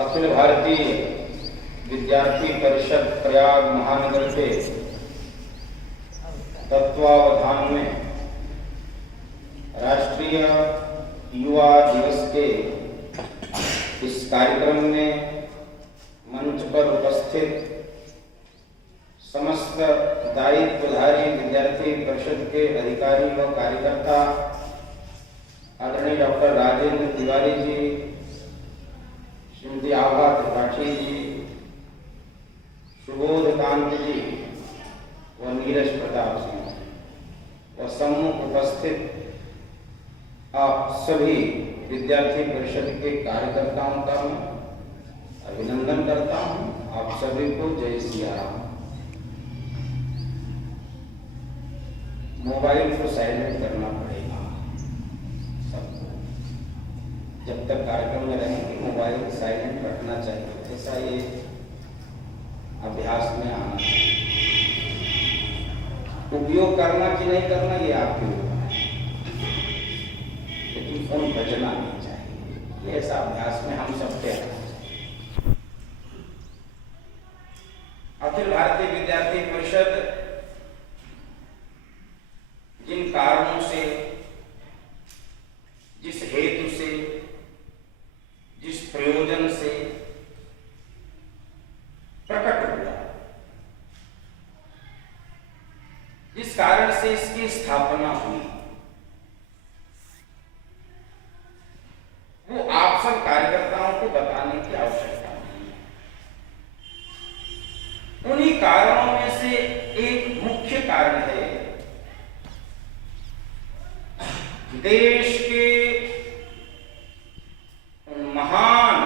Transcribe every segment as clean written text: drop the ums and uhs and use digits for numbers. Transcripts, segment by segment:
अखिल भारतीय विद्यार्थी परिषद प्रयाग महानगर के तत्वावधान में राष्ट्रीय युवा दिवस के इस कार्यक्रम में मंच पर उपस्थित समस्त दायित्वधारी विद्यार्थी परिषद के अधिकारी व कार्यकर्ता आदरणीय डॉक्टर राजेंद्र तिवारी जी, श्रीमती आभा त्रिपाठी जी, सुबोध कांत जी व नीरज प्रताप सिंह व सम्मुख उपस्थित आप सभी विद्यार्थी परिषद के कार्यकर्ताओं का मैं अभिनंदन करता हूं। आप सभी को जय सिया राम। मोबाइल को साइलेंट करना पड़ेगा सबको, जब तक कार्यक्रम में रहेंगे मोबाइल साइलेंट रखना चाहिए, ऐसा ये अभ्यास में आना चाहिए। उपयोग करना कि नहीं करना ये आपके ऊपर है, लेकिन फोन बजना नहीं चाहिए, ये ऐसा अभ्यास में हम सबके आना चाहिए। अखिल भारतीय विद्यार्थी परिषद जिन कारणों से, जिस हेतु से, जिस प्रयोजन से प्रकट हुआ, जिस कारण से इसकी स्थापना हुई, वो आप सब कार्यकर्ताओं को बताने की आवश्यकता नहीं है। उन्हीं कारणों में से एक मुख्य कारण है देश के महान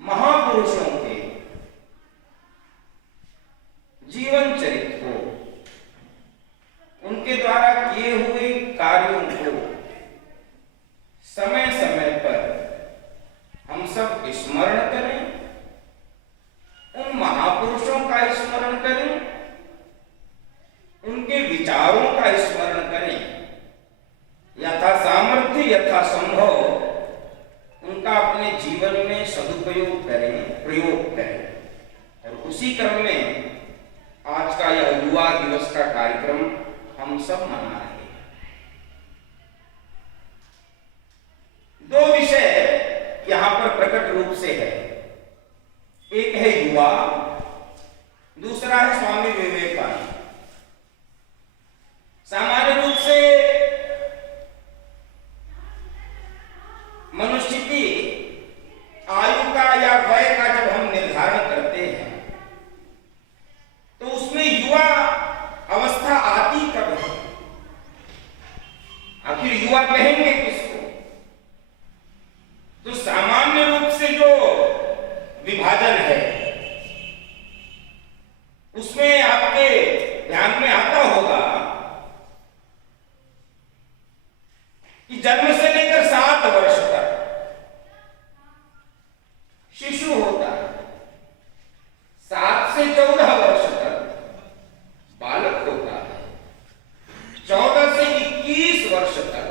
महापुरुषों के जीवन चरित्र को, उनके द्वारा किए हुए कार्यों को समय समय पर हम सब स्मरण करें, उन महापुरुषों का स्मरण करें, उनके विचारों का स्मरण करें, यथा सामर्थ्य यथा संभव उनका अपने जीवन में सदुपयोग करें, प्रयोग करें। और उसी क्रम में आज का यह युवा दिवस का कार्यक्रम हम सब मना रहे हैं। दो विषय यहां पर प्रकट रूप से है, एक है युवा, दूसरा है स्वामी विवेकानंद। सामान्य रूप से मनुष्य की आयु का या वय का जब हम निर्धारण करते हैं तो उसमें युवा अवस्था आती कब है? आखिर युवा कहेंगे किसको? तो सामान्य रूप से जो विभाजन है उसमें आपके ध्यान में आता होगा कि जन्म से लेकर 7 वर्ष तक शिशु होता है, 7 से 14 वर्ष तक बालक होता है, 14 से 21 वर्ष तक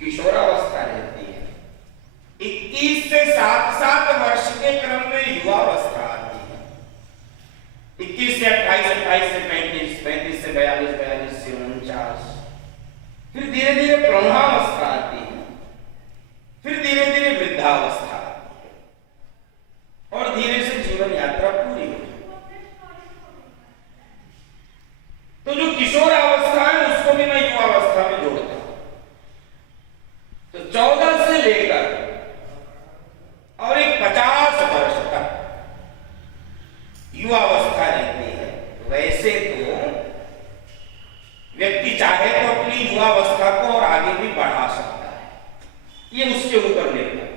किशोरावस्था रहती है, 21 से 7 वर्ष के क्रम में युवावस्था आती है, 21 से 28, 28 से 35, 35 से 42, 42 से 49, फिर धीरे धीरे प्रौढ़ावस्था आती है, फिर धीरे धीरे वृद्धावस्था और धीरे से जीवन यात्रा पूरी होती है। तो जो किशोरावस्था है उसको भी मैं युवावस्था में जोड़ता हूं। तो 14 से लेकर और एक 50 वर्ष तक युवावस्था रहती है। वैसे तो व्यक्ति चाहे तो अपनी युवावस्था को और आगे भी बढ़ा सकता है, ये उसके ऊपर निर्भर।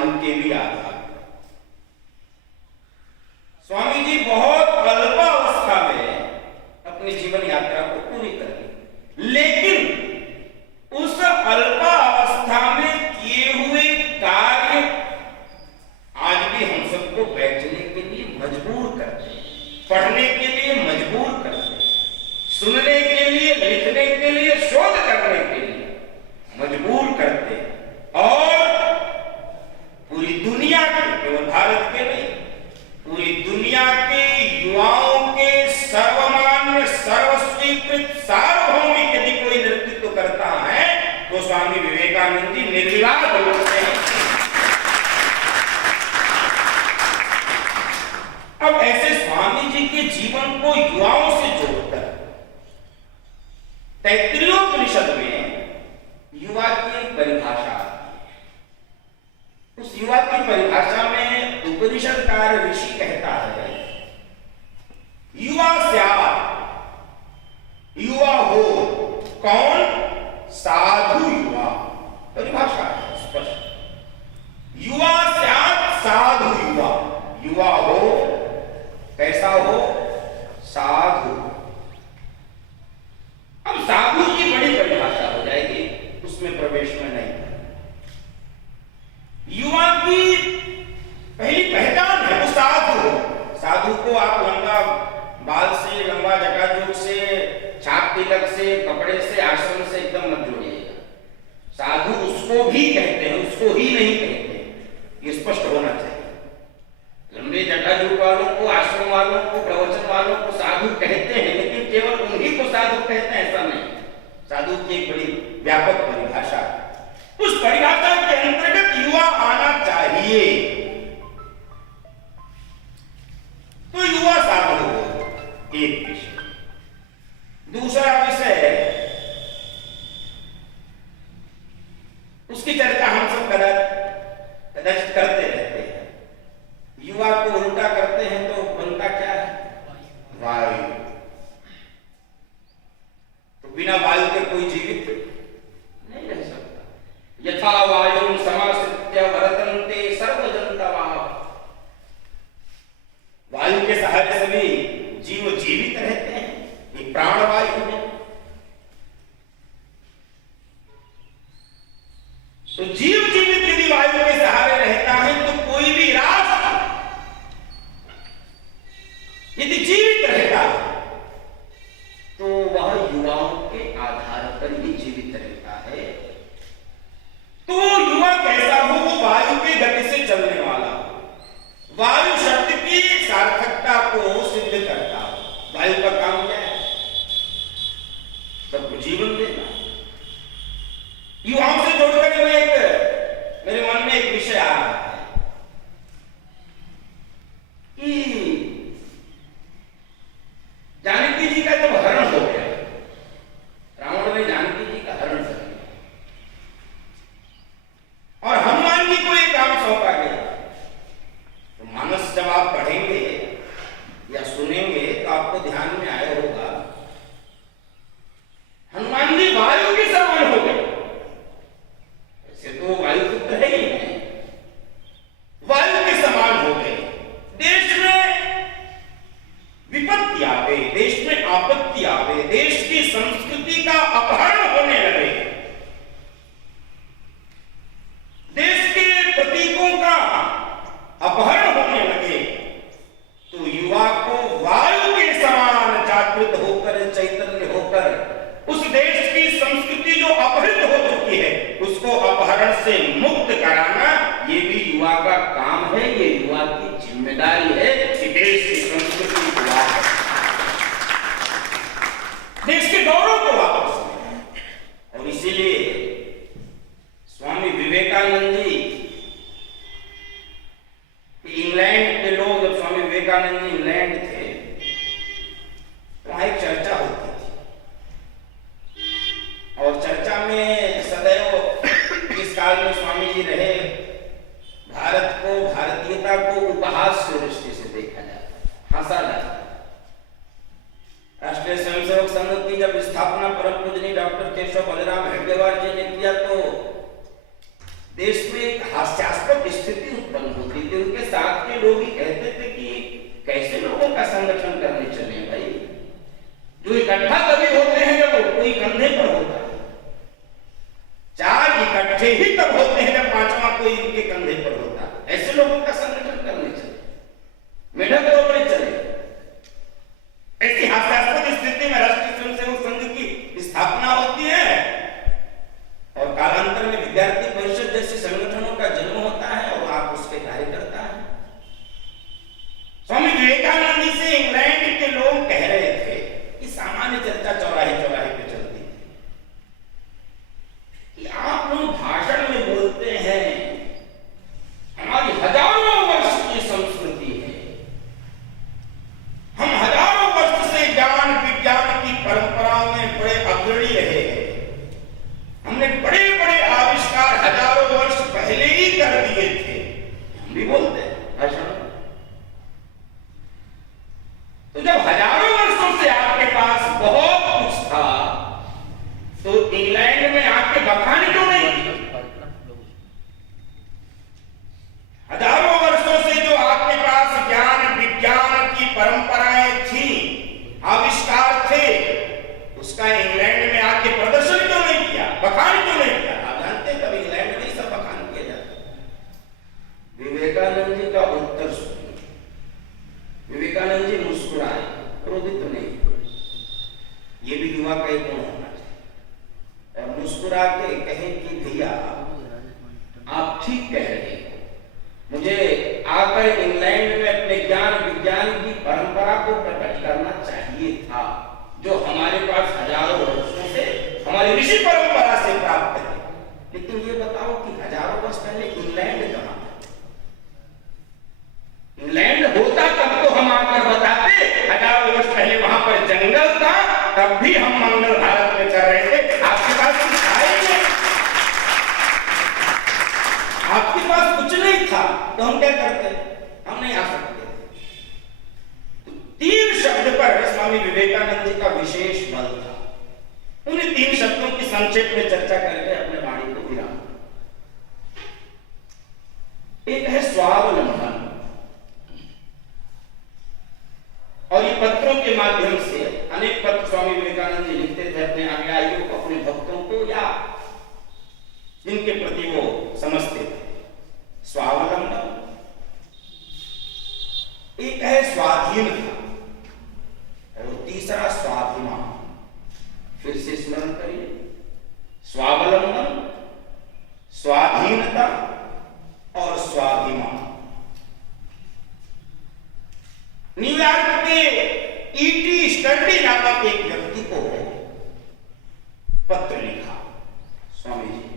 वायु के भी आधार। स्वामी जी बहुत अल्पावस्था में अपनी जीवन यात्रा को पूरी कर ली, लेकिन उस अल्पावस्था में किए हुए कार्य आज भी हम सबको बैठने के लिए मजबूर करते, पढ़ने के लिए मजबूर करते, सुनने के लिए, लिखने के लिए, शोध करने के लिए मजबूर करते, और पूरी दुनिया के, केवल भारत के नहीं, पूरी दुनिया के युवाओं के सर्वमान्य, सर्वस्वीकृत, सार्वभौमिक यदि कोई नेतृत्व करता है तो स्वामी विवेकानंद जी निर्विवाद रूप से। अब ऐसे स्वामी जी के जीवन को युवाओं से जोड़कर तैत्तिरीयोपनिषद में युवा की एक परिभाषा, उस युवा की परिभाषा में उपनिषदकार ऋषि कहता है, युवा स्यात्, युवा हो कौन? साधु युवा। परिभाषा है स्पष्ट, युवा स्यात् साधु युवा। युवा हो कैसा हो? साधु। अब साधु की बड़ी परिभाषा हो जाएगी, उसमें प्रवेश में नहीं। युवा की पहली पहचान है वो साधु हो। साधु को आप लंबा बाल से, लंबा जटाजूट से, छाप तिलक से, कपड़े से, आश्रम से एकदम मत जोड़िएगा। साधु उसको भी कहते हैं, उसको ही नहीं कहते, ये स्पष्ट होना चाहिए। लंबे जटाजूट वालों को, आश्रम वालों को, प्रवचन वालों को साधु कहते हैं, लेकिन केवल उन्हीं को साधु कहते हैं ऐसा नहीं। साधु की एक बड़ी व्यापक परिभाषा है, उस परिभाषा के अंतर्गत युवा आना चाहिए। तो युवा साधु हो, एक विषय। दूसरा विषय, उसकी चर्चा हम सब कदाचित करते रहते हैं। युवा को उल्टा करते हैं तो बनता क्या है? वायु। तो बिना वायु के कोई जीवित नहीं रह सकता। यथा वायुं समाश्रित्य वर्तन्ते सर्वजन्तवः। वायु के सहारे सभी जीव जीवित रहते हैं, ये प्राणवायु है। तो जीव जीवित यदि वायु के सहारे रहता है तो कोई भी राष्ट्र यदि जीवित रहता तो वह युवाओं के आधार पर ही जीवित रहता है। तो युवा कैसा हो? वो वायु के गति से चलने वाला, वायु शब्द की सार्थकता को सिद्ध करता हो। वायु का काम क्या है? सबको जीवन देना। युवाओं से जोड़कर मेरे मन में एक विषय आ रहा है कि जानकी जी का जब हरण हो गया, रावण ने जानकी जी का हरण कर दिया और हनुमान जी को एक काम सौंपा गया, तो मानस जब आप पढ़ेंगे या सुनेंगे तो आपको ध्यान में आया होगा, हनुमान जी वायु के समान हो गए। ऐसे तो वायु पुत्र है ही नहीं, वायु के समान हो गए। देश में विपत्ति आवे, देश में आपत्ति आवे, देश की संस्कृति का अपहरण होने लगे, देश के प्रतीकों का अपहरण होने लगे, तो युवा को वायु के समान जागृत होकर, चैतन्य होकर उस देश की संस्कृति जो अपहृत हो चुकी है उसको अपहरण से मुक्त कराना, ये भी युवा का काम है, ये युवा की जिम्मेदारी है कि देश की संस्कृति को वापस, देश के गौरव को वापस। और इसीलिए स्वामी विवेकानंद जी, इंग्लैंड के लोग, जब स्वामी विवेकानंद जी इंग्लैंड थे वहां एक चर्चा होती थी और चर्चा में सदैव जिस काल में स्वामी जी रहे, भारत को, भारतीयता को उपहास की दृष्टि से देखा जाता, हंसा जाता। राष्ट्रीय स्वयंसेवक संघ की जब स्थापना परम पूजनीय डॉक्टर केशव बलराम हेडगेवार जी ने किया तो देश में एक हास्यास्पद स्थिति उत्पन्न होती थी। उनके साथ के लोग ही कहते थे कि कैसे लोगों का संगठन करने चले भाई, जो इकट्ठा तभी होते हैं जब कोई कंधे पर होता है, चार इकट्ठे ही तब होते हैं जब पांचवा कोई इनके कंधे पर होता है। ऐसे लोगों का संगठन करने चले, मेढक रोकने चले। ऐसी हास्यास्पद स्थिति में राष्ट्रीय स्वयंसेवक संघ की स्थापना होती है और कालांतर में विद्यार्थी परिषद जैसे संगठनों का जन्म होता है और आप उसके कार्यकर्ता हैं। स्वामी विवेकानंद जी से इंग्लैंड के लोग कह रहे थे कि सामान्य चर्चा चौराहे चौराहे पे चलती थी कि आप लोग भाषण में बोलते हैं, हमारी हजारों वर्ष की संस्कृति है, हम हजारों वर्ष से ज्ञान विज्ञान की परंपराओं में बड़े अग्रणी रहे हैं, हमने बड़े बड़े आविष्कार हजारों वर्ष पहले ही कर दिए थे। हम भी बोलते हैं भाषण में। तो जब हजारों वर्षों से आपके पास बहुत कुछ था तो इंग्लैंड में आके बखान क्यों नहीं की? हजारों वर्षों से जो आपके पास ज्ञान विज्ञान की परंपराएं थी, आविष्कार थे, उसका इंग्लैंड में आके प्रदर्शन क्यों नहीं किया, बखान क्यों नहीं किया? आप जानते हैं कब इंग्लैंड में ही सब बखान किया जाता है। विवेकानंद जी का उत्तर सुनिए। विवेकानंद जी मुस्कुराए, क्रोधित नहीं हुए। ये भी युवा का एक गुण होना चाहिए। और मुस्कुरा के कहे कि भैया आप ठीक कह रहे हैं, मुझे आकर इंग्लैंड में अपने ज्ञान विज्ञान की परंपरा को प्रकट करना चाहिए था, जो हमारे पास हजारों वर्षों से हमारी ऋषि परंपरा से प्राप्त है। लेकिन ये बताओ कि हजारों वर्ष पहले इंग्लैंड कहां था? इंग्लैंड होता तब तो हम आकर बताते, हजारों वर्ष पहले वहां पर जंगल था, तब भी हम मंगल भारत में कर रहे थे। आपके पास कुछ था ही नहीं, आपके पास कुछ नहीं था तो हम क्या करते? हम नहीं आ सकते। तो तीन शब्द पर स्वामी विवेकानंद जी का विशेष बल था। उन्हीं तीन शब्दों की संक्षेप में चर्चा करके अपने वाणी को विराम। एक है स्वावलंबन, और ये पत्रों के माध्यम से अनेक पत्र स्वामी विवेकानंद जी लिखते थे अपने अनुयायियों को, अपने भक्तों को, या जिनके प्रति वो समझते थे। स्वावलंबन, एक है स्वाधीनता और तीसरा स्वाभिमान। फिर से स्मरण करिए, स्वावलंबन, स्वाधीनता और स्वाभिमान। न्यूयॉर्क के ईटी स्टर्डी नामक एक व्यक्ति को पत्र लिखा स्वामी जी,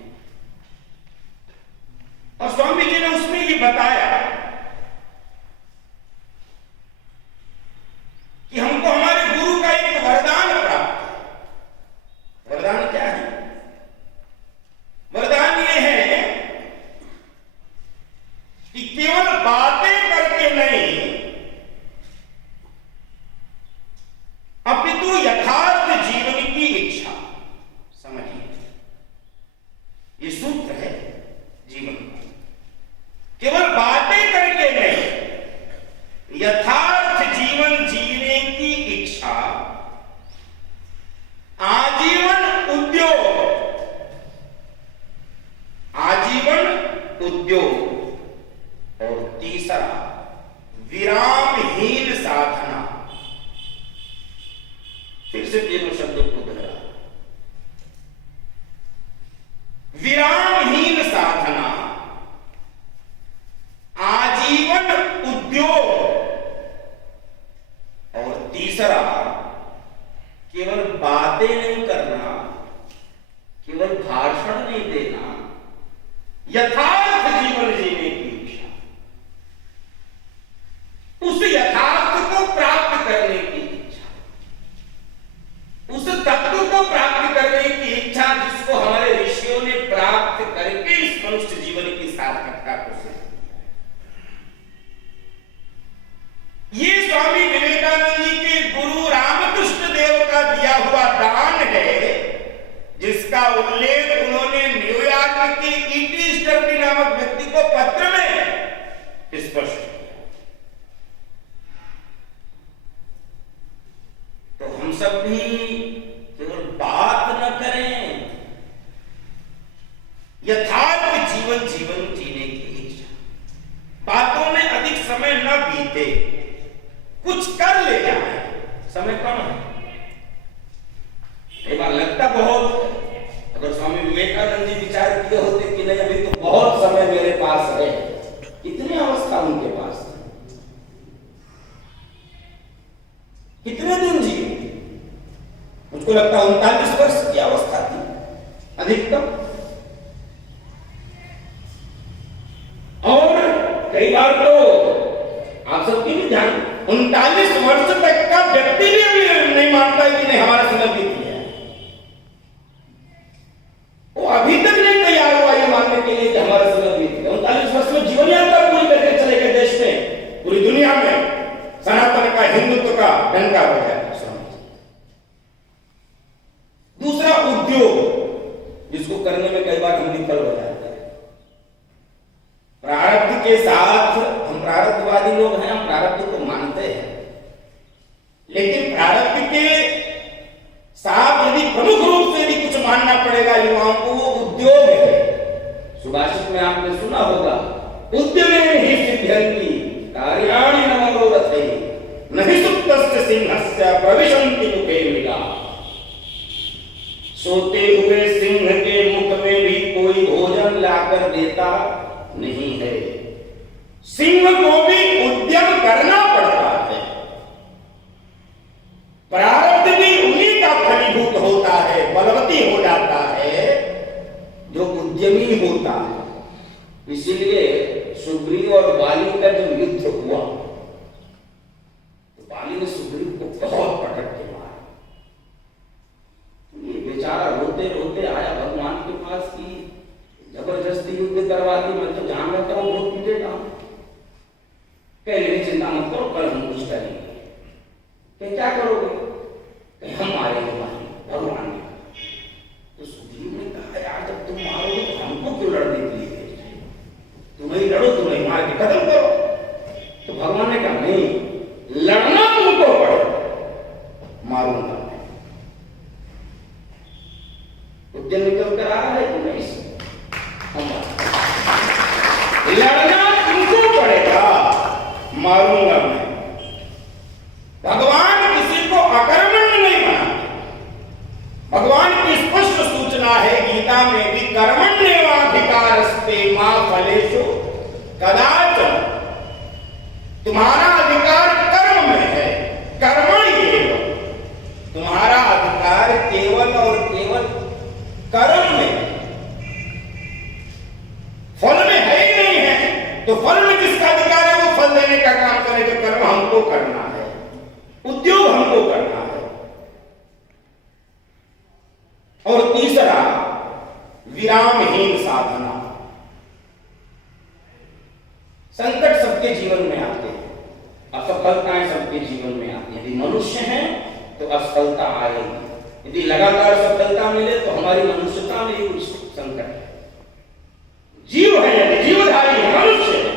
और स्वामी जी ने उसमें ये बताया कि हमको हमारे गुरु का एक वरदान प्राप्त है। वरदान क्या है? वरदान ये है कि केवल बातें करके नहीं, अपितु यथार्थ जीवन की इच्छा। समझिए, ये सूत्र है जीवन का। केवल बातें करके नहीं, यथार्थ जीवन जीने की इच्छा, आजीवन उद्योग, आजीवन उद्योग, और तीसरा विरामहीन साधना। फिर से तीनों शब्दों को दोहरा, विरामहीन साधना, आजीवन उद्योग, और तीसरा केवल बातें नहीं करना, केवल भाषण नहीं देना, यथार्थ जीवन जीने की इच्छा। उस यथार्थ को प्राप्त करने की इच्छा, उस तत्व को प्राप्त करने की इच्छा जिसको हमारे ऋषियों ने प्राप्त करके इस मनुष्य जीवन की सार्थकता को सिद्ध किया। ये स्वामी विवेकानंद जी के गुरु रामकृष्ण देव का दिया हुआ दान है, जिसका उल्लेख उन्होंने न्यूयॉर्क के ईटी स्टर्डी नामक व्यक्ति को पत्र में स्पष्ट किया। तो हम सब भी केवल बात न करें, यथार्थ जीवन जीने की इच्छा, बातों में अधिक समय न बीते, कुछ कर ले जाए। समय कम है, कई बार लगता बहुत। अगर स्वामी विवेकानंद जी विचार किए होते कि नहीं अभी तो बहुत समय मेरे पास है, कितनी अवस्था उनके पास थी, कितने दिन जिए? मुझको लगता है 39 वर्ष की अवस्था थी अधिकतम। और कई बार तो आप सबकी भी ध्यान, 39 वर्ष तक का व्यक्ति भी नहीं मानता कि नहीं हमारा समय बीत गया। वो अभी तक नहीं तैयार हुआ ये मानने के लिए कि हमारा समय बीत गया। 39 वर्ष में जीवन यात्रा पूरी करके चले गए, देश में, पूरी दुनिया में सनातन का, हिंदुत्व का डंका बजाया। दूसरा उद्योग, जिसको करने में कई बार हम विफल हो जाते हैं। प्रारब्ध के साथ, हम प्रारब्धवादी लोग हैं, हम प्रारब्ध को मानते हैं, लेकिन प्रारब्ध के साथ यदि प्रमुख रूप से भी कुछ मानना पड़ेगा युवाओं को, वो उद्योग है। सुभाषित में आपने सुना होगा, उद्यमे ही सिद्ध्यन्ति कार्याणि न मनोरथे नहि सुप्तस्य सिंहस्य प्रविशन्ति मुखे मृगा। सोते हुए सिंह के मुख में भी कोई भोजन लाकर देता नहीं है। सिंह को भी उद्यम करना पड़ता है। प्रारब्ध भी उन्हीं का फलीभूत होता है, बलवती हो जाता है जो उद्यमी होता है। इसीलिए सुग्रीव और बाली का जब युद्ध हुआ तो बाली ने सुग्रीव को बहुत पटक के मारा। ये बेचारा रोते रोते आया भगवान के पास कि जबरदस्ती युद्ध करवा दी, मैं तो जान रहता हूं बहुत पीछे जाऊं। कह रहे चिंता मत करो, कल हम कुछ करेंगे। क्या करोगे? हम मारेंगे भगवान ने। तो सुग्रीव ने कहा यार जब तुम मारोगे तो हमको क्यों लड़ने के लिए भेज रहे हो? तुम ही लड़ो, तुम्हें मार के खत्म करो। तो भगवान ने कहा नहीं, लड़ना तुमको पड़े, मारूंगा। उद्यम निकल कर आ रहा है कि नहीं? लड़ना तुमको पड़ेगा, मारूंगा मैं। भगवान किसी को अकर्मण्य नहीं बनाते। भगवान की स्पष्ट सूचना है गीता में भी, कर्मण्येवाधिकारस्ते मा फलेषु कदाचन। तुम्हारा अधिकार कर्म में है, कर्मण्येव। तुम्हारा अधिकार केवल और केवल कर्म में, फल में है ही नहीं है। तो फल में जिसका अधिकार है वो फल देने का काम करेगा। कर्म हमको करना है, उद्योग हमको करना है। और तीसरा, विरामहीन साधना। संकट सबके जीवन में आते हैं, असफलताएं सबके जीवन में आती हैं। यदि मनुष्य हैं तो असफलता आएगी, यदि लगातार सफलता मिले तो हमारी मनुष्यता में कुछ संकट है। जीव है, यदि जीवधारी है, मनुष्य है,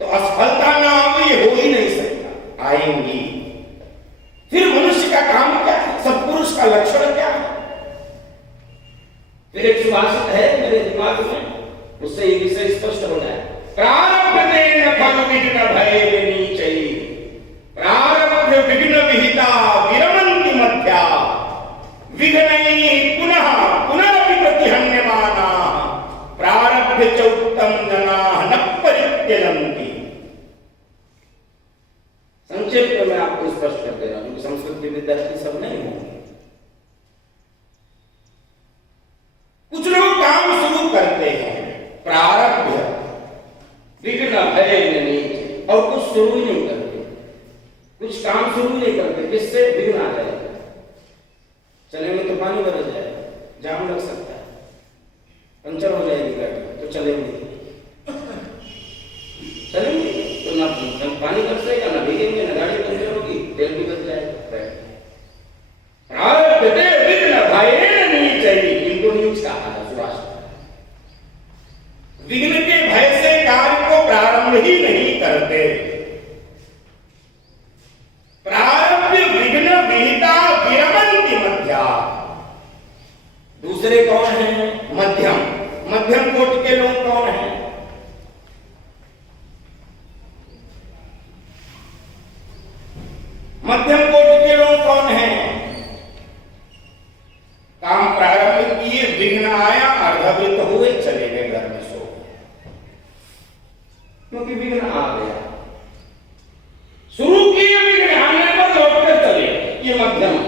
तो असफलता ना हो ये हो ही नहीं सकता, आएंगी। फिर मनुष्य का काम क्या है? सत्पुरुष का लक्षण क्या है? फिर एक सुभाषित है मेरे दिमाग में, उससे ये विषय स्पष्ट हो जाए। प्रारब्धेन फल विघ्न भये नीचैः, प्रारब्ध विघ्न विहिता विरमन्ति मध्या, विघ्नैः पुनः पुनरपि प्रतिहन्यमानाः, प्रारब्ध च उत्तम जनाः न परित्यजन्ति। संक्षेप में मैं आपको स्पष्ट कर दे रहा हूं, संस्कृत के विद्यार्थी सब नहीं होंगे। कुछ लोग काम शुरू करते हैं, प्रारब्ध विघ्न भये नीच, और कुछ शुरू ही नहीं करते, कुछ काम शुरू नहीं करते, किससे विघ्न आ जाएगा। चलेंगे तो पानी बरस जाएगा, जाम लग सकता है, पंचर हो जाएगी गाड़ी, तो चलेंगे तो ना पानी बरसेगा, ना भीगेंगे, ना गाड़ी पंचर होगी, तेल भी बच जाएगा। प्रारब्ध विघ्न भये नीच, किंतु नीच कहा था सुभाष। विघ्न के भय से कार्य को प्रारंभ ही नहीं करते। प्रारंभ विघ्न विहिता विरमन्ति मध्या। दूसरे कौन हैं? मध्यम। मध्यम कोटि के लोग कौन हैं? मध्यम कोटि के लोग कौन हैं? काम प्रारंभ किए, विघ्न आया, अर्धवृत हुए, चले गए घर में सो गए, क्योंकि विघ्न आ गया। शुरू किए, विघ्न आने पर लौट कर चले, ये मध्यम।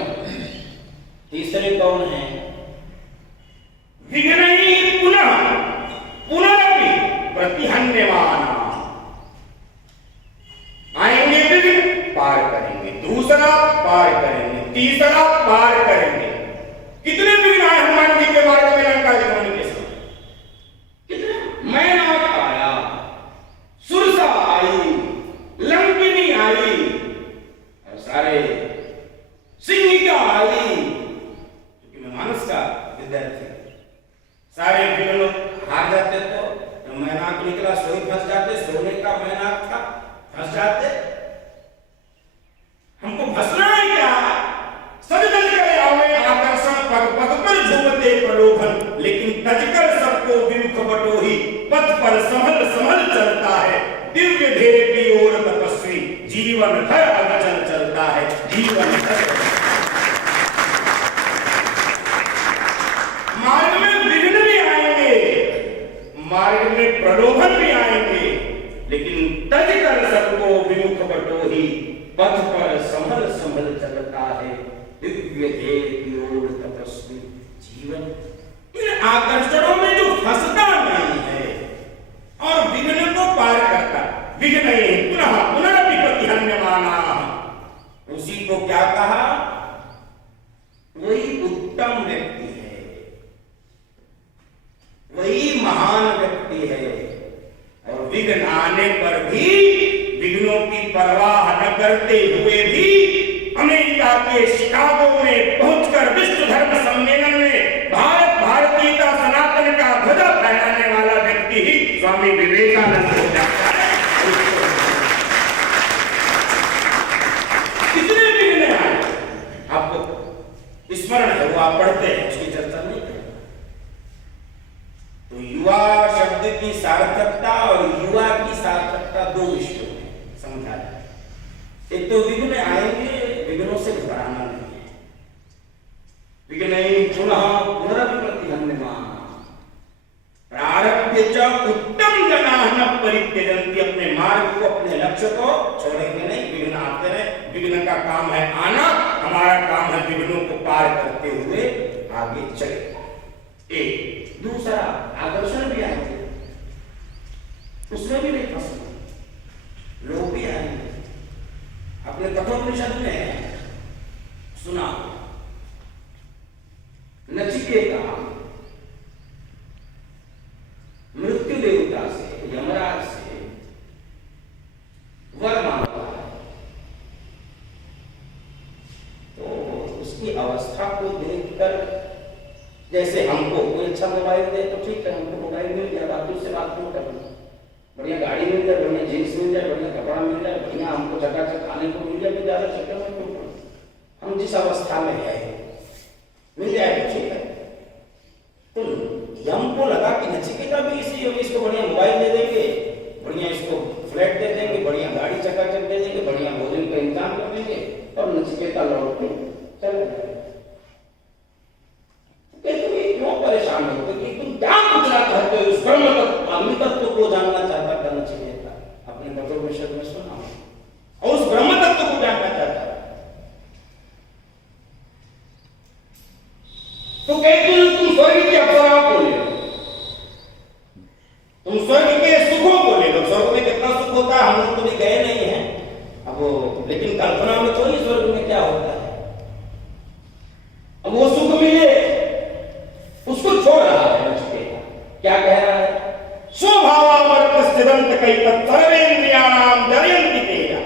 तीसरे कौन हैं? विघ्न ही पुनः पुनरपि प्रतिहन्यमाना। आएंगे विघ्न, पार करेंगे, दूसरा पार करेंगे, तीसरा पार करेंगे। कितने विघ्न आए हनुमान जी के मार्ग में लंका गमन के समय? कितने? मैनाक आया, सुरसा आई, लंकिनी आई, और सारे सिंहिका आई, क्योंकि मैं मानस का विद्यार्थी, सारे विघ्न हार जाते तो मैनाक निकला, सोई फंस जाते, सोने का मैनाक था, फंस जाते। हमको फंसना है क्या? सजदल कर आवे आकर्षण, पग पग पर झूमते प्रलोभन, लेकिन तजकर सबको विमुख बटोही, पथ पर संभल संभल चलता है, दिव्य ध्येय की ओर तपस्वी, जीवन भर अचल चलता है, जीवन भर। मार्ग में विघ्न भी आएंगे, मार्ग में प्रलोभन भी आएंगे, लेकिन तजकर सबको विमुख बटोही, पथ पर संभल संभल चलता है, दिव्य ध्येय की ओर तपस्वी, जीवन। इन आकर्षणों में जो फंसता नहीं है और विघ्न को पार करता, विघ्न पुनः पुनरपि प्रतिहन्यमाना, उसी को क्या कहा? वही उत्तम व्यक्ति है, वही महान व्यक्ति है। और विघ्न आने पर भी विघ्नों की परवाह न करते हुए भी अमेरिका के शिकागो में पहुंचकर विश्व धर्म सम्मेलन में भारत भारतीयता सनातन का ध्वजा फहराने वाला व्यक्ति ही स्वामी विवेकानंद हो जाता है। कितने विघ्न आए आपको स्मरण है, वो आप पढ़ते हैं, उसकी चर्चा नहीं करें। तो युवा शब्द की सार्थकता और युवा की सार्थकता दो विषयों में समझा जाए। एक तो विघ्न आएंगे, विघ्नों से घबराना नहीं है, विघ्न पुनः पुनरपि प्रतिहन्यमाना, प्रारभ्य च उत्तम जनाः न परित्यजन्ति, अपने मार्ग को, अपने लक्ष्य को छोड़ेंगे नहीं, विघ्न आते रहे, विघ्न का काम है आना, हमारा काम है विघ्नों को पार करते हुए आगे चले। एक दूसरा आकर्षण भी आएंगे, उसमें भी नहीं फंसना, लोग भी आएंगे। अपने कठोपनिषद में सुना, नचिकेता मृत्यु देवता से, यमराज से वर मांगता है, तो उसकी अवस्था को देखकर, जैसे हमको कोई अच्छा मोबाइल दे तो ठीक है, हमको मोबाइल मिल गया, बाकी उससे बात क्यों करना, बढ़िया गाड़ी मिल जाए, बढ़िया जींस मिल जाए, बढ़िया कपड़ा मिल जाए, बढ़िया हमको चकाचक खाने को मिल जाए, ज्यादा चक्कर में क्यों पड़े? हम जिस अवस्था में है मिल जाए तो ठीक है। तो यम को लगा कि नचिकेता भी इसी योगी, इसको बढ़िया मोबाइल दे देंगे, बढ़िया इसको फ्लैट दे देंगे, बढ़िया गाड़ी चकाचक दे देंगे, बढ़िया भोजन का इंतजाम कर देंगे, और नचिकेता लौट के चले जाए। क्यों परेशान होते कि तुम क्या पूछना चाहते हो? उस ब्रह्म तत्व, अग्नि तत्व को जानना चाहता था नचिकेता, अपने कठोपनिषद में सुना, और उस ब्रह्म तत्व को जानना चाहता। तो कहते हो तुम स्वर्ग की अप्सराओं को ले लो, तुम स्वर्ग के सुखों को ले लो। स्वर्ग में कितना सुख होता है, हम लोग तो भी गए नहीं हैं अब, लेकिन कल्पना में थोड़ी स्वर्ग में क्या होता है। अब वो सुख मिले, उसको छोड़ रहा है नचिकेता। क्या कह रहा है? स्वभावामर्त्यस्थिदंत कैतत् सर्वेन्द्रियाणां जरयन्ति तेजा,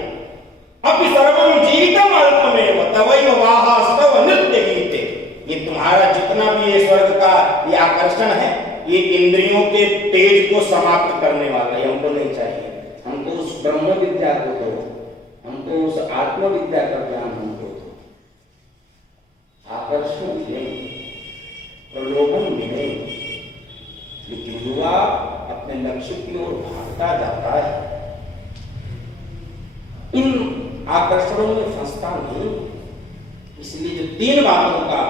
अपि सर्वं जीवितम् अल्पमेव तवैव वाहास्तव नृत्य गीते। ये तुम्हारा जितना भी ये स्वर्ग का ये आकर्षण है, ये इंद्रियों के तेज को समाप्त करने वाला, ये हमको नहीं चाहिए। हमको उस ब्रह्म विद्या को दो, हमको उस आत्मविद्या का ज्ञान हमको दो। आकर्षण मिलेंगे, प्रलोभन मिलेंगे, लेकिन युवा अपने लक्ष्य की ओर भागता जाता है, इन आकर्षणों में फंसता नहीं। इसलिए जो 3 बातों का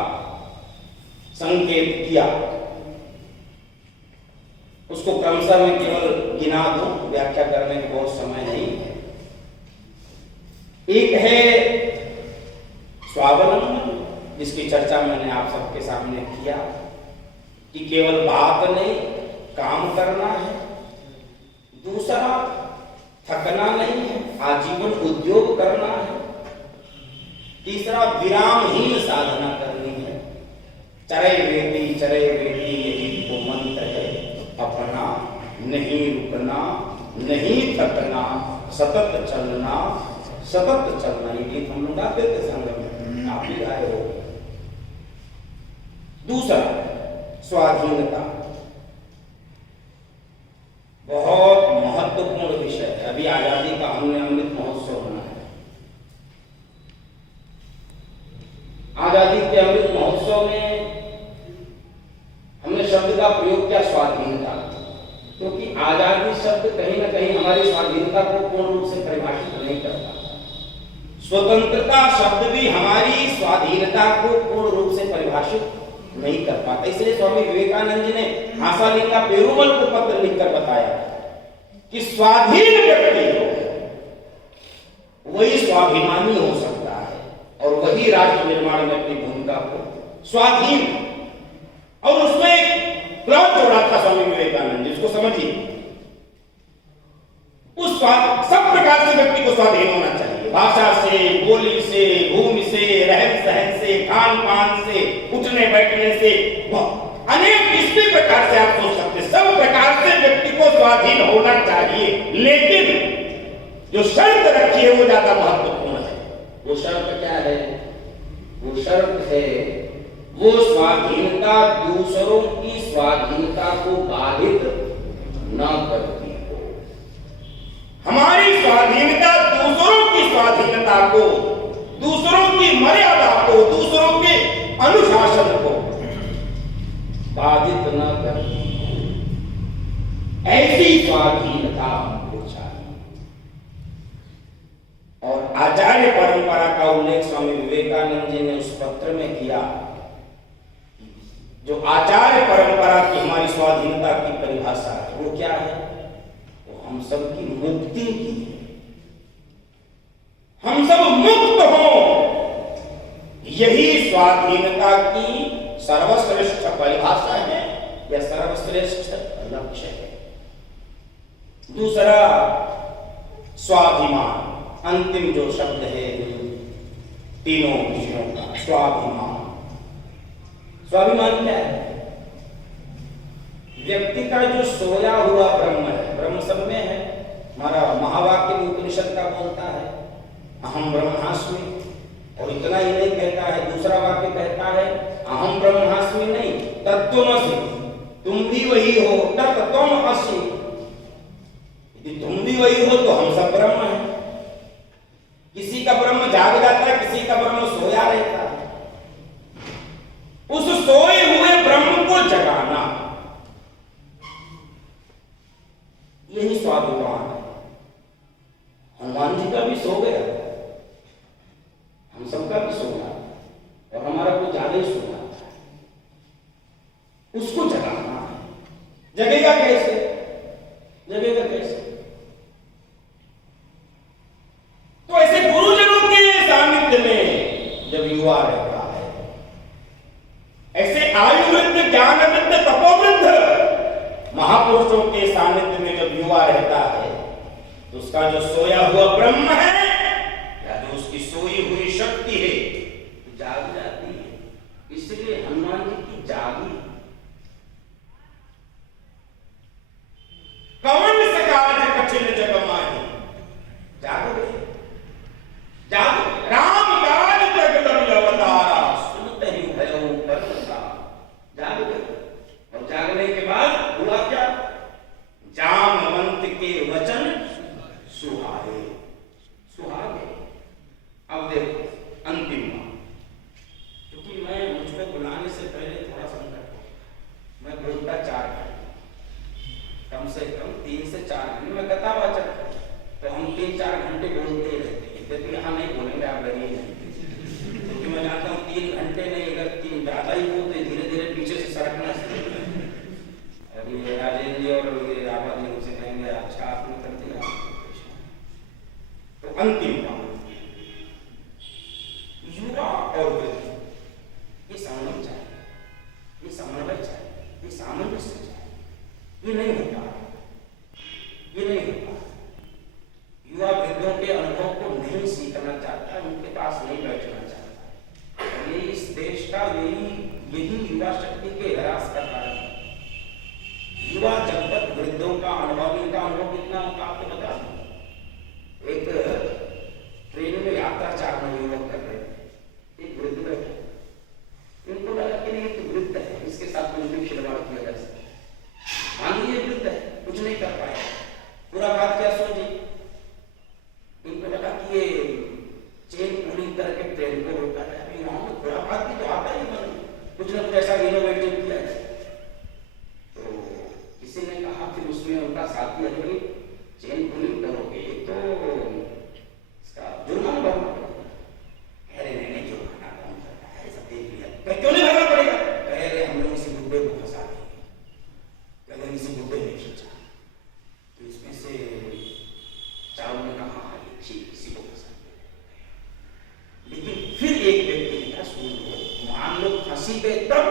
संकेत किया उसको क्रमशः मैं केवल गिना दूं, व्याख्या करने में बहुत समय नहीं है। एक है स्वावलंबन, जिसकी चर्चा मैंने आप सबके सामने किया कि केवल बात नहीं, काम करना है। दूसरा, थकना नहीं है, आजीवन उद्योग करना है। तीसरा, विरामहीन साधना करनी है। चरय वेति यही तो मंत्र है अपना, नहीं रुकना, नहीं थकना, सतत चलना, सतत चलना। ये गीत हम लोग गाते थे संग में, आप भी गाए हो। दूसरा, स्वाधीनता, बहुत महत्वपूर्ण विषय है। अभी आजादी का हमने अमृत महोत्सव मनाया। आजादी के अमृत महोत्सव में हमने शब्द का प्रयोग किया स्वाधीनता, क्योंकि आजादी शब्द कहीं ना कहीं हमारी स्वाधीनता को पूर्ण रूप से परिभाषित नहीं करता। स्वतंत्रता शब्द भी हमारी स्वाधीनता को पूर्ण रूप से परिभाषित नहीं कर पाता। इसलिए स्वामी विवेकानंद जी ने आशालिंगा पेरुमल को पत्र लिखकर बताया कि स्वाधीन व्यक्ति जो है वही स्वाभिमानी हो सकता है और वही राष्ट्र निर्माण में अपनी भूमिका को स्वाधीन। और उसमें एक क्लॉज जोड़ा था स्वामी विवेकानंद जी, उसको समझिए। उस सब प्रकार से व्यक्ति को स्वाधीन होना चाहिए, भाषा से, बोली से, भूमि से, रहन सहन से, खान पान से, उठने बैठने से, अनेक किसी प्रकार से आप सोच सकते, सब प्रकार से व्यक्ति को स्वाधीन होना चाहिए। लेकिन जो शर्त रखी है वो ज्यादा महत्वपूर्ण है। वो शर्त क्या है? वो शर्त है वो स्वाधीनता दूसरों की स्वाधीनता को बाधित न करती हो। हमारी स्वाधीनता दूसरों की स्वाधीनता को, दूसरों की मर्यादा को, दूसरों के अनुशासन को बाधित न करती हो, ऐसी स्वाधीनता हमको चाहिए। और आचार्य परंपरा का उल्लेख स्वामी विवेकानंद जी ने उस पत्र में किया। जो आचार्य परंपरा की हमारी स्वाधीनता की परिभाषा है वो क्या है? वो हम सब की मुक्ति की है, हम सब मुक्त हो, यही स्वाधीनता की सर्वश्रेष्ठ परिभाषा है या सर्वश्रेष्ठ लक्ष्य है। दूसरा, स्वाभिमान, अंतिम जो शब्द है तीनों विषयों का, स्वाभिमान। स्वाभिमान क्या है? व्यक्ति का जो सोया हुआ ब्रह्म है, ब्रह्म सब में है। हमारा महावाक्य उपनिषद का बोलता है अहम ब्रह्मास्मि, और इतना ही नहीं कहता है, दूसरा वाक्य कहता है अहम ब्रह्मास्मि नहीं, तत्त्वमसि, तुम भी वही हो, तत्त्वमसि। यदि तुम भी वही हो तो हम सब ब्रह्म हैं। किसी का ब्रह्म जाग जाता है, किसी का ब्रह्म सोया रहता है। उस सोए हुए ब्रह्म को जगाना, यही स्वाभिमान है। हनुमान जी का भी सो गया, हम सबका भी सो गया, और हमारा कुछ ज्यादा ही सो गया, उसको जगाना है। जगेगा कैसे? जगेगा कैसे? तो ऐसे गुरुजनों के सानिध्य में जब युवा रहता है, ऐसे आयुवृद्ध, ज्ञानवृद्ध, तपोवृद्ध महापुरुषों के सानिध्य में जब युवा रहता है तो उसका जो सोया हुआ ब्रह्म है या जो उसकी सोई हुई शक्ति है तो जाग जाती है। इसलिए हनुमान जी की जागी। कवन सकाज कठिन जग माही, जाग गए, जाग। राम गाज जगदम अवतारा, सुनते ही भयो परमता, जाग गए। और जागने के बाद से 4 घंटे में कथावाचक, तो हम 3-4 घंटे बोलते ही रहते हैं। यद्यपि यहाँ नहीं बोलेंगे, आप डरिए नहीं, क्योंकि मैं जानता हूँ 3 घंटे नहीं, अगर 3 ज़्यादा ही बोलते धीरे धीरे पीछे से सरकना शुरू हो जाएगा। और ये राजेंद्र जी और ये रावत जी मुझसे कहेंगे अच्छा आपने कर दिया। तो अंतिम बात, युवा और वृद्ध, ये समन्वय चाहिए, ये समन्वय चाहिए, ये सामंजस्य चाहिए। ये नहीं होता, ये नहीं होता। युवा वृद्धों के अनुभव को नहीं सीखना चाहता, उनके पास नहीं बैठना चाहता। और ये इस देश का यही युवा शक्ति के ह्रास का कारण है। युवा जब तक वृद्धों का अनुभव, इनका अनुभव कितना होता आपको बता दूं। एक ट्रेन में यात्रा 4 युवक कर रहे थे, एक वृद्ध बैठे, इनको लगा कि नहीं तो वृद्ध है, इसके साथ कुछ भी खिलवाड़ किया जा सकता। मान लीजिए वृद्ध है, कुछ नहीं कर पाया, पूरा बात क्या सोची, इनको लगा कि ये चेन पुलिंग करके ट्रेन को रोका है। अभी वहां पर पूरा बात भी तो आता ही मन, कुछ ना कुछ ऐसा इनोवेटिव किया है। तो किसी ने कहा, फिर उसमें उनका साथी, अगर चेन पुलिंग करोगे तो इसका जुर्माना भरना पड़ेगा। अरे नहीं, जुर्माना कौन करता है, सब देख लिया, क्यों नहीं भरना पड़ेगा? कह रहे हम लोग इसी बुड्ढे को फंसा देंगे, अगर इसी बुड्ढे ने खींचा। तो इसमें से चारों ने कहा हाँ ये ठीक, किसी को फंसा देंगे। लेकिन फिर एक व्यक्ति ने कहा सुन लो, मान लो फांसी पे तब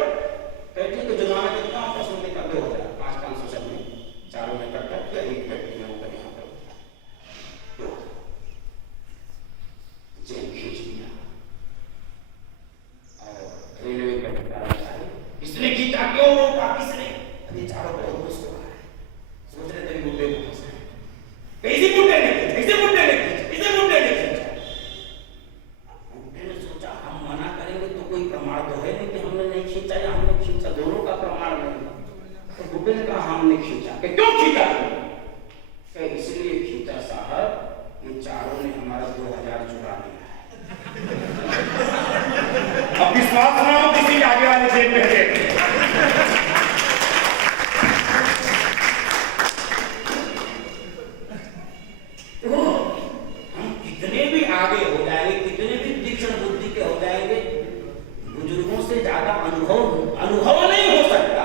बैठे तो जुर्माना कितना होता, सुनने का 2000, 500-500 सब में चारों ने इकट्ठा किया, एक व्यक्ति ने ऊपर यहाँ पर तो जेल खींच दिया। और रेलवे का कर्मचारी, इसने खींचा क्यों, रोका किसने? अरे चारों बहुत गुस्सा आ रहा है, सोच रहे थे बुड्ढे को फंसा, कैसे बुड्ढे ने खींचा, कैसे बुड्ढे ने खींचा, कैसे बुड्ढे ने खींचा। बुड्ढे ने सोचा हम मना करेंगे तो कोई प्रमाण तो है नहीं कि हमने नहीं खींचा या हमने खींचा, दोनों का प्रमाण नहीं। तो बुड्ढे ने कहा हमने खींचा। क्यों खींचा? इसलिए खींचा साहब, ये चारों ने हमारा 2000 चुरा लिया है। अब विश्वास ना हो किसी आगे वाले जेब में है। तो हम कितने भी आगे हो जाएंगे, कितने भी तीक्ष्ण बुद्धि के हो जाएंगे, बुजुर्गों से ज्यादा अनुभव नहीं हो सकता।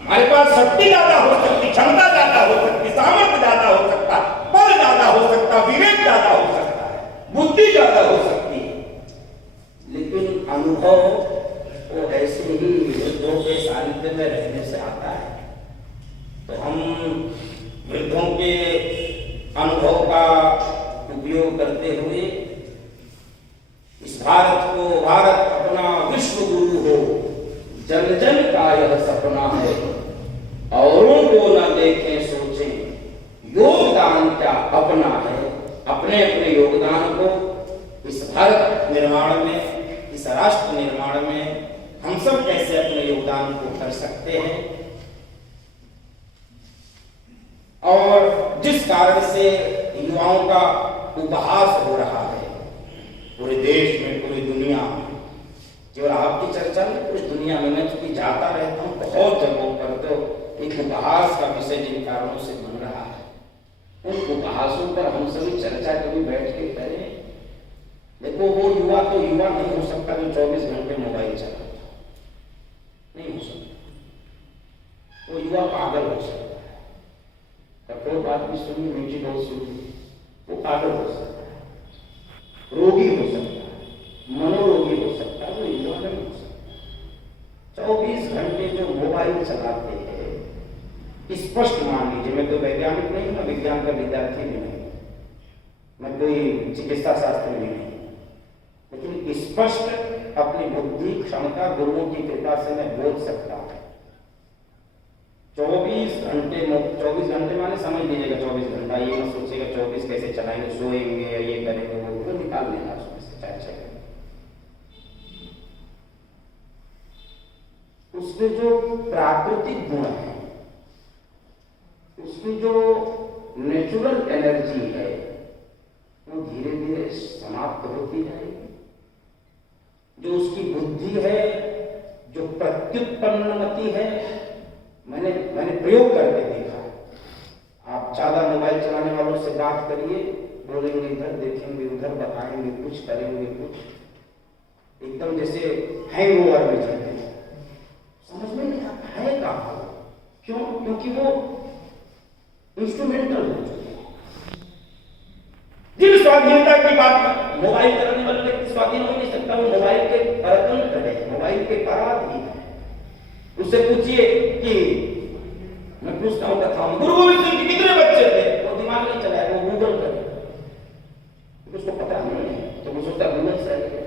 हमारे पास शक्ति ज्यादा हो सकती, क्षमता ज्यादा हो सकती, सामर्थ्य ज्यादा हो सकता, बल ज्यादा हो सकता, विवेक ज्यादा हो सकता है, बुद्धि ज्यादा हो सकती है, लेकिन अनुभव वो ऐसे ही वृद्धों के सानिध्य में रहने से आता है। तो हम वृद्धों के अनुभव का उपयोग करते हुए इस भारत को, भारत अपना विश्व गुरु हो, जन जन का यह सपना है, औरों को न देखें सोचें, योगदान क्या अपना है। अपने अपने योगदान को इस भारत निर्माण में, इस राष्ट्र निर्माण में हम सब कैसे अपने योगदान को कर सकते हैं। और जिस कारण से युवाओं का उपहास हो रहा है पूरे देश में, पूरी दुनिया में, केवल आपकी चर्चा में पूरी दुनिया में, मैं चूंकि जाता रहता हूँ बहुत जगहों पर, तो एक उपहास का विषय जिन कारणों से बन रहा है, उन उपहासों पर हम सभी चर्चा कभी बैठ के करें। देखो वो युवा तो युवा नहीं हो सकता जो 24 घंटे मोबाइल चलाता, नहीं हो सकता। वो युवा पागल हो सकता है, कठोर बात भी सुनी, मीठी बहुत सुनी, वो पागल हो सकता है, रोगी हो सकता है, मनोरोगी हो सकता है, वो युवा नहीं हो सकता। 24 घंटे जो मोबाइल चलाते हैं, स्पष्ट मान लीजिए, मैं कोई वैज्ञानिक नहीं, मैं विज्ञान का विद्यार्थी भी नहीं, मैं कोई चिकित्सा शास्त्र भी नहीं, लेकिन स्पष्ट अपनी बुद्धि क्षमता गुरुओं की कृपा से मैं बोल सकता हूं। 24 घंटे माने समझ लीजिएगा 24 घंटा, ये मत सोचिएगा 24 कैसे चलाएंगे, सोएंगे या ये करेंगे, वो निकाल लेना उसमें से 4-6 घंटे। उसके जो प्राकृतिक गुण है, उसकी जो नेचुरल एनर्जी है, वो धीरे धीरे समाप्त होती जाएगी। जो उसकी बुद्धि है, जो प्रत्युत्पन्नमति है, मैंने प्रयोग करके देखा, ज्यादा मोबाइल चलाने वालों से बात करिए, बोलेंगे इधर, देखेंगे उधर, बताएंगे कुछ, करेंगे कुछ, एकदम जैसे हैंगओवर में चलते हैं। समझ में नहीं आता है कहाँ वो, क्यों? क्योंकि वो इंस्ट्रूमेंटल हो चुके हैं। जिन स्वाधीनता की बात मोबाइल करने वाले व्यक्ति स्वाधीन हो नहीं सकता, वो मोबाइल के परतंत्र है, मोबाइल के पराधीन है। उससे पूछिए कि मैं पूछता हूँ कथा में गुरु गोविंद सिंह के कितने बच्चे थे, वो दिमाग नहीं चलाया, वो गूगल करे, उसको पता नहीं है, तो वो सोचता गूगल से आएगा।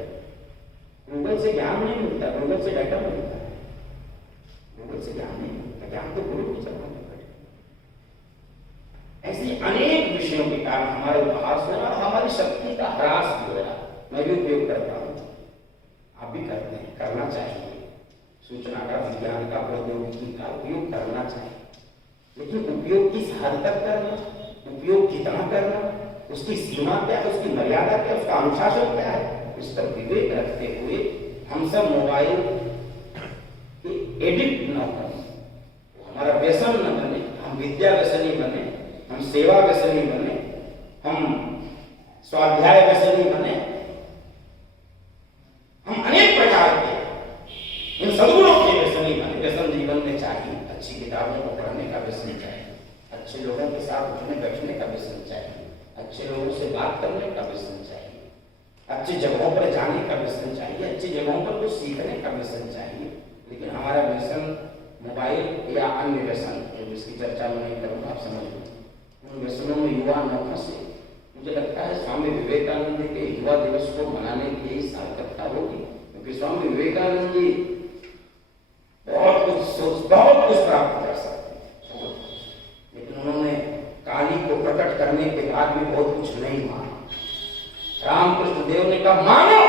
गूगल से ज्ञान नहीं मिलता, गूगल से डाटा मिलता है, गूगल से ज्ञान नहीं मिलता, ज्ञान तो गुरु की चलना है। ऐसे अनेक विषयों के कारण हमारा उपहास हो रहा, हमारी शक्ति का ह्रास हो रहा। मैं भी उपयोग करता हूँ, आप भी करते हैं, करना चाहिए। सूचना का, विज्ञान का, प्रौद्योगिकी का उपयोग करना चाहिए, लेकिन उपयोग किस हद तक करना, उपयोग कितना करना, उसकी सीमा क्या है, उसकी मर्यादा क्या, उसका अनुशासन क्या है, इस पर विवेक रखते हुए हम सब मोबाइल के एडिक्ट न बने, हमारा व्यसन न बने, हम विद्या व्यसनी बने, हम सेवा व्यसनी बने, हम स्वाध्याय व्यसनी बने, हम अनेक प्रकार के इन सद्गुणों के व्यसनी बने। व्यसन जीवन में चाहिए, अच्छी किताबों को पढ़ने का व्यसन चाहिए, अच्छे लोगों के साथ उठने बैठने का व्यसन चाहिए, अच्छे लोगों से बात करने का व्यसन चाहिए, अच्छी जगहों पर जाने का व्यसन चाहिए, अच्छी जगहों पर कुछ सीखने का व्यसन चाहिए। लेकिन हमारा व्यसन मोबाइल या अन्य व्यसन, जिसकी चर्चा मैं नहीं करूँगा, आप समझ लो, उन व्यसनों में युवा न फंसे। मुझे लगता है स्वामी विवेकानंद के युवा दिवस को मनाने की यही सार्थकता होगी, क्योंकि स्वामी विवेकानंद जी बहुत कुछ प्राप्त कर सकते हैं, लेकिन उन्होंने काली को प्रकट करने के बाद भी बहुत कुछ नहीं माना। रामकृष्ण देव ने कहा मानो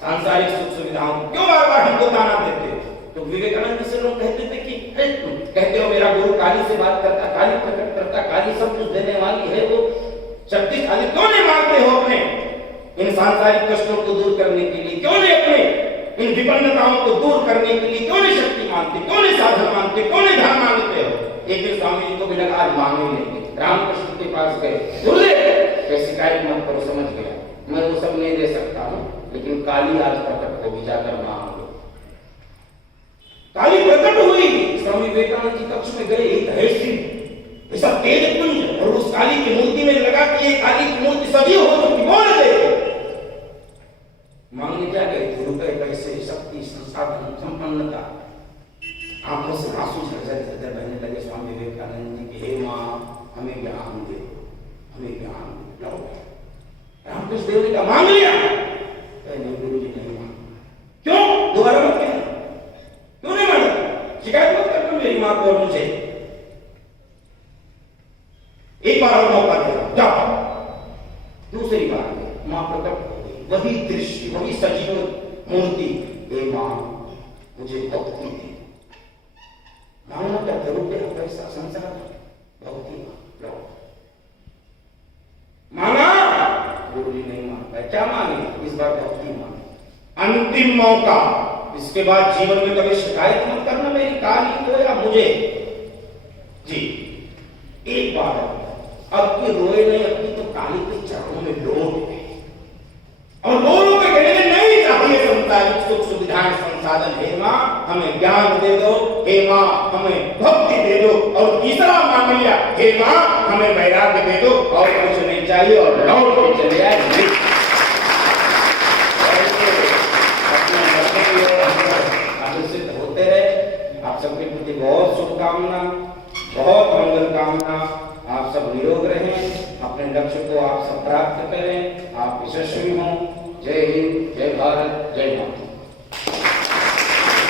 सांसारिक सुख सुविधाओं, क्यों बार बार हमको ताना देते हो? तो विवेकानंद से लोग कहते थे कि कहते हो मेरा गुरु काली से बात करता, काली प्रकट करता, काली सब कुछ देने वाली है, वो शक्तिशाली, क्यों नहीं मांगते हो अपने इन सांसारिक कष्टों को दूर करने के लिए? क्यों नहीं अपने इन विपन्नताओं को दूर करने के लिए क्यों नहीं शक्ति मांगते, क्यों नहीं साधन मांगते, क्यों नहीं धन मांगते हो? एक दिन स्वामी जी को भी लगा आज मांग ही लेंगे, रामकृष्ण के पास गए, गुरुदेव शिकायत मत करो, समझ गया मैं वो सब नहीं दे सकता हूँ, लेकिन काली आज प्रकट होगी, जाकर मांग लो। काली प्रकट हुई, स्वामी विवेकानंद जी कक्ष में गए, एक ऐसी ऐसा तेज पुंज, और उस काली की मूर्ति में लगा कि ये काली की मूर्ति सजीव हो चुकी, बोल दे। मांगने क्या गए थे? रुपए, पैसे, शक्ति, संसाधन, संपन्नता। आंखों से आंसू झरझर बहने लगे स्वामी विवेकानंद जी के, हे माँ हमें ज्ञान दे, हमें ज्ञान दे। रामकृष्ण देव ने कहा मांग लिया, नहीं गुरु जी नहीं मांग। क्यों? दोबारा मत कहना, क्यों नहीं मांगा? शिकायत मत करना मेरी माँ को और मुझे, एक बार और मौका देना, जाओ। दूसरी बार माँ प्रकट हो गई, वही दृश्य, वही सजीव मूर्ति, हे माँ मुझे भक्ति दे। मांगना क्या था? रुपया, पैसा, संसार, भक्ति लो। मांगा, गुरु जी नहीं मांगा। क्या मांगे? इस बार भक्ति मांगे, अंतिम मौका। इसके बाद जीवन में कभी शिकायत मत करना मेरी काली को या मुझे जी। एक बार अब की रोए नहीं, अब की तो काली के चरणों में लोग है, और लोगों के कहने नहीं चाहिए संसारिक सुख सुविधाएं, संसाधन। हे माँ हमें ज्ञान दे दो, हे माँ हमें भक्ति दे दो, और तीसरा मांग लिया, हे माँ हमें वैराग्य दे दो, और कुछ नहीं चाहिए, और लौट के चले आए। सिद्ध होते रहे। आप सबके प्रति बहुत शुभकामना, बहुत मंगल कामना। आप सब निरोग रहें, अपने लक्ष्य को आप सब प्राप्त करें, आप यशस्वी हों। जय हिंद, जय भारत, जय माता।